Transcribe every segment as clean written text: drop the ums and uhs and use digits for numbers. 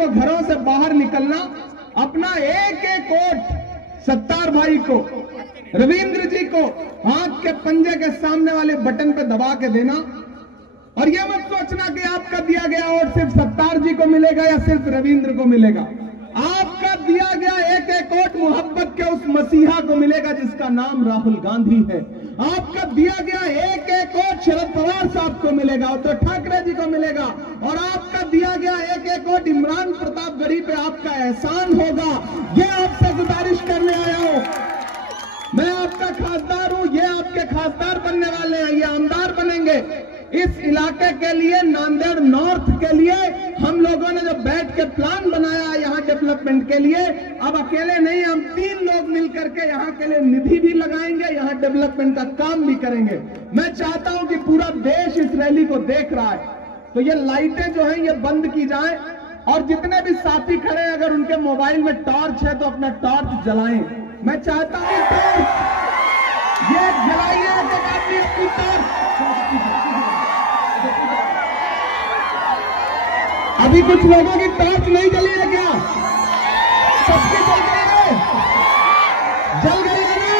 को घरों से बाहर निकलना, अपना एक एक वोट सत्तार भाई को, रविंद्र जी को आंख के पंजे के सामने वाले बटन पे दबा के देना। और यह मत सोचना कि आपका दिया गया वोट सिर्फ सत्तार जी को मिलेगा या सिर्फ रविंद्र को मिलेगा। आपका दिया गया एक एक वोट मोहब्बत के उस मसीहा को मिलेगा जिसका नाम राहुल गांधी है। आपका दिया गया एक एक वोट शरद पवार साहब को मिलेगा, उद्धव ठाकरे जी को मिलेगा। और आपका दिया गया एक एक वोट इमरान प्रतापगढ़ी पे आपका एहसान होगा। ये आपसे गुजारिश करने आया हूं। मैं आपका खासदार हूं, ये आपके खासदार बनने वाले हैं, ये आमदार बनेंगे। इस इलाके के लिए, नांदेड़ नॉर्थ के लिए हम लोगों ने जो बैठ के प्लान बनाया यहाँ डेवलपमेंट के लिए, अब अकेले नहीं, हम 3 लोग मिलकर के यहाँ के लिए निधि भी लगाएंगे, यहाँ डेवलपमेंट का काम भी करेंगे। मैं चाहता हूं कि पूरा देश इस रैली को देख रहा है, तो ये लाइटें जो हैं ये बंद की जाएं। और जितने भी साथी खड़े हैं, अगर उनके मोबाइल में टॉर्च है तो अपना टॉर्च जलाएं। मैं चाहता हूं ये जलाइए अपनी टॉर्च। अभी कुछ लोगों की टॉर्च नहीं जली है क्या? सबकी जल गई है? जल गई है ना?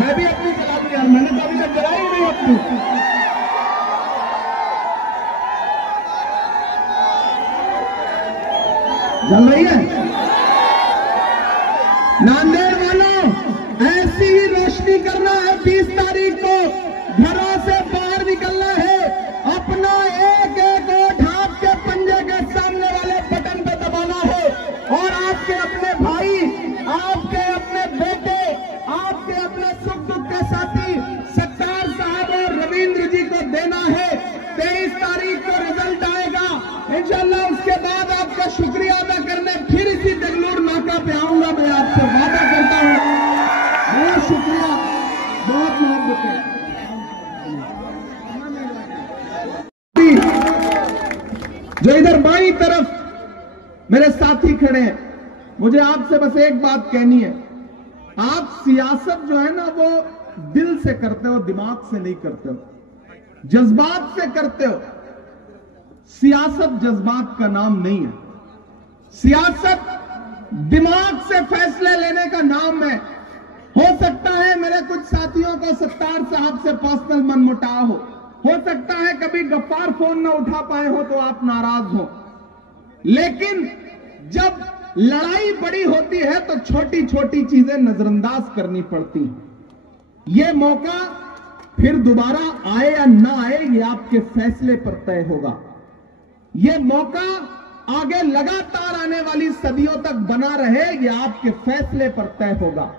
मैं भी अपनी जला दी यार, मैंने तो अभी तक जलाई नहीं अपनी। जल रही है? नांदेड़ वालों, ऐसी ही रोशनी करना है। 20 तारीख को घरों से बाहर निकलना है, अपना एक एक वोट आपके पंजे के सामने वाले बटन पे दबाना है और आपके अपने भाई, आपके अपने बेटे, आपके अपने सुख दुख के साथी सत्तार साहब और रविंद्र जी को देना है। 23 तारीख को रिजल्ट आएगा इंशाल्लाह। उसके बाद आपका शुक्रिया अदा करने फिर इसी देगलूर नाका पे आऊंगा। मैं आपसे वादा करता हूं। बहुत शुक्रिया, बहुत मोहब्बत है। जो इधर बाईं तरफ मेरे साथी खड़े हैं, मुझे आपसे बस एक बात कहनी है। आप सियासत जो है ना वो दिल से करते हो, दिमाग से नहीं करते हो, जज्बात से करते हो। सियासत जज्बात का नाम नहीं है। सियासत दिमाग से फैसले लेने का नाम है। हो सकता है मेरे कुछ साथियों को सत्तार साहब से पर्सनल मनमुटाव हो सकता है कभी गफ्फार फोन न उठा पाए हो तो आप नाराज हो, लेकिन जब लड़ाई बड़ी होती है तो छोटी छोटी चीजें नजरअंदाज करनी पड़ती हैं। यह मौका फिर दोबारा आए या ना आए ये आपके फैसले पर तय होगा। यह मौका आगे लगातार आने वाली सदियों तक बना रहे ये आपके फैसले पर तय होगा।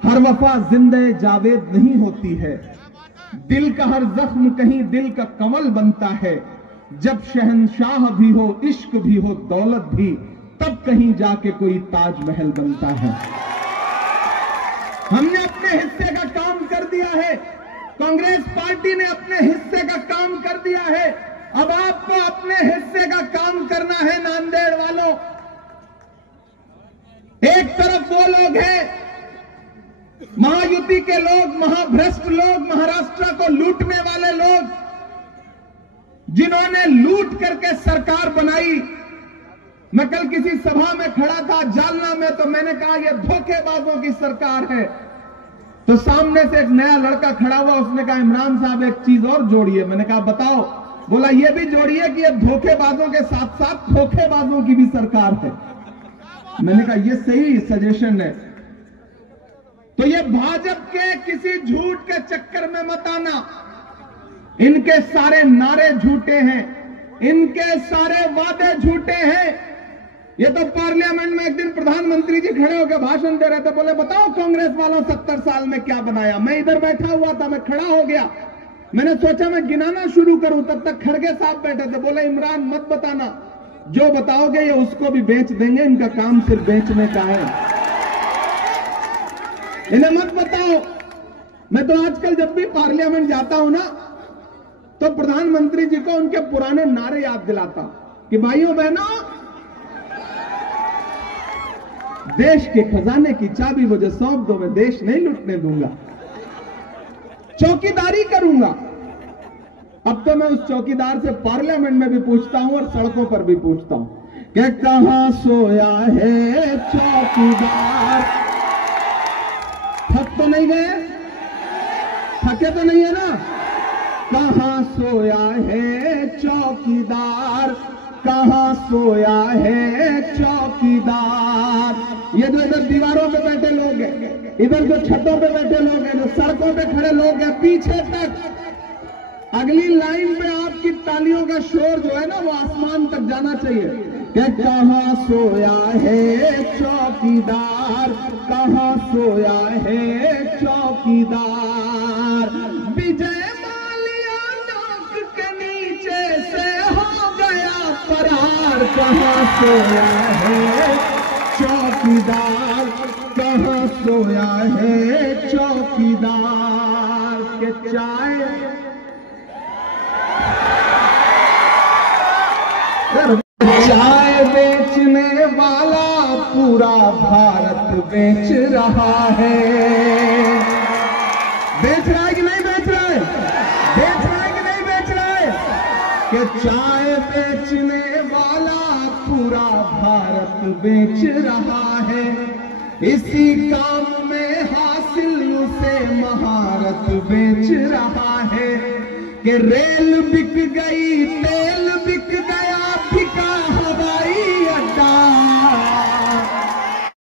हर वफा जिंदे जावेद नहीं होती है, दिल का हर जख्म कहीं दिल का कमल बनता है। जब शहंशाह भी हो, इश्क भी हो, दौलत भी, तब कहीं जाके कोई ताजमहल बनता है। हमने अपने हिस्से का काम कर दिया है, कांग्रेस पार्टी ने अपने हिस्से का काम कर दिया है। अब आपको अपने हिस्से का काम करना है। नांदेड़ वालों, एक तरफ वो लोग हैं महायुति के लोग, महाभ्रष्ट लोग, महाराष्ट्र को लूटने वाले लोग, जिन्होंने लूट करके सरकार बनाई। मैं कल किसी सभा में खड़ा था जालना में, तो मैंने कहा यह धोखेबाजों की सरकार है। तो सामने से एक नया लड़का खड़ा हुआ, उसने कहा इमरान साहब एक चीज और जोड़िए। मैंने कहा बताओ। बोला ये भी जोड़िए कि यह धोखेबाजों के साथ साथ धोखेबाजों की भी सरकार है। मैंने कहा यह सही सजेशन है। तो ये भाजपा के किसी झूठ के चक्कर में मत आना। इनके सारे नारे झूठे हैं, इनके सारे वादे झूठे हैं। ये तो पार्लियामेंट में एक दिन प्रधानमंत्री जी खड़े होकर भाषण दे रहे थे, बोले बताओ कांग्रेस वालों 70 साल में क्या बनाया। मैं इधर बैठा हुआ था, मैं खड़ा हो गया, मैंने सोचा मैं गिनाना शुरू करूं, तब तक खड़गे साहब बैठे थे। बोले इमरान मत बताना, जो बताओगे ये उसको भी बेच देंगे, इनका काम सिर्फ बेचने का है, इन्हें मत बताओ। मैं तो आजकल जब भी पार्लियामेंट जाता हूं ना, तो प्रधानमंत्री जी को उनके पुराने नारे याद दिलाता कि भाइयों बहनों, देश के खजाने की चाबी मुझे सौंप दो, मैं देश नहीं लूटने दूंगा, चौकीदारी करूंगा। अब तो मैं उस चौकीदार से पार्लियामेंट में भी पूछता हूं और सड़कों पर भी पूछता हूं कि कहां सोया है चौकीदार। थक तो नहीं गए? थके तो नहीं है ना? कहां सोया है चौकीदार, कहां सोया है चौकीदार। ये जो इधर दीवारों पे बैठे लोग हैं, इधर जो छतों पे बैठे लोग हैं, जो सड़कों पे खड़े लोग हैं, पीछे तक अगली लाइन पे आपकी तालियों का शोर जो है ना वो आसमान तक जाना चाहिए कि कहां सोया है चौकीदार, कहां सोया है चौकीदार। विजय माल्या नाक के नीचे से हो गया फरार, कहां सोया है चौकीदार, कहां सोया है चौकीदार। के चाय बेचने वाला पूरा भारत बेच रहा है। बेच रहा है कि नहीं बेच रहा है? बेच रहा है कि नहीं बेच रहा है? कि चाय बेचने वाला पूरा भारत बेच रहा है। इसी काम में हासिल उसे महारत बेच रहा है। कि रेल बिक गई, तेल बिक गया,